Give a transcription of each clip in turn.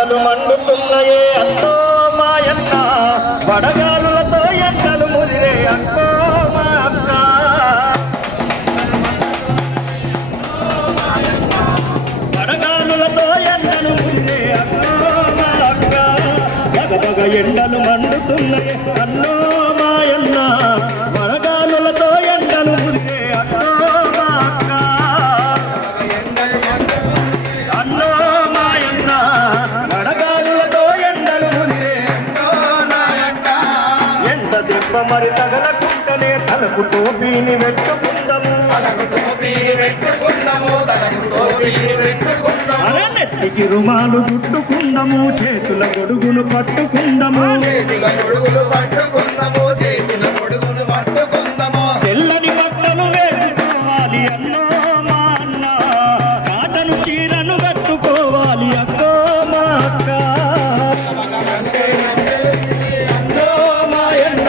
ఎండలు మండుతున్నాయే అన్నో మాయన్న వడగాలులతో ఎండలు ముదిరే అక్కో మా అక్క వడగాలులతో ఎండలు ముదిరే అక్కో మా అక్క బగబగ ఎండలు మండుతున్నాయే అన్నో మాయన్న వడగాలులతో ఎండలు ముదిరే అక్కో మా అక్క అన్నో మాయన్న వడగాలులతో ఎండలు ముదిరే ఎండ దెబ్బ మరి తగలకుంటనే తలకు టోపీని పెట్టుకుందము అరే నెత్తికి రుమాలు చుట్టుకుందము చేతుల గొడుగులు పట్టుకుందము తెల్లని బట్టలు వేసుకోవాలి అన్నో మా అన్న కాటను చీరను కట్టుకోవాలి అక్కో మా అక్క అన్నో మాయన్న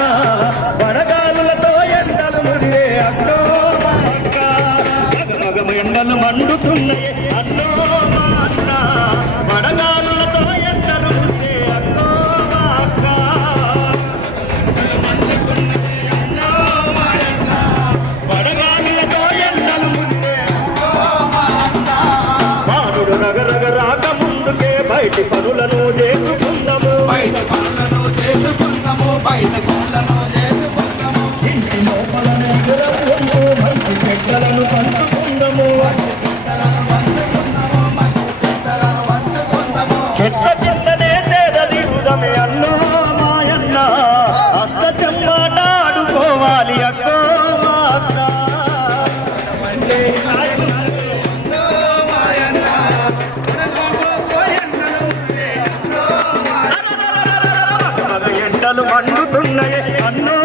వడగాలులతో ఎండలు ముదిరే అక్కో మా అక్క మగమగ ఎండలు మండుతున్నాయి అన్నో మా అన్న వడగాలులతో ఎండలు ముదిరే అక్కో మా అక్క అన్నో మాయన్న వడగాలులతో ఎండలు ముదిరే అక్కో మా అక్క మానుడు రగరగ రాక ముందుకే బయటి పనులను చేసుకుందాము ఇంటి లోపల ఎగురవుతూ మంచి చెట్లను పంచుకుందాము చెట్ల కిందనే సేదీరుదమే అన్నో మాయన్న అష్ట చెమ్మాట ఆడుకోవాలి అక్కో మా అక్క ఎండలు మండుతున్నాయి అన్నో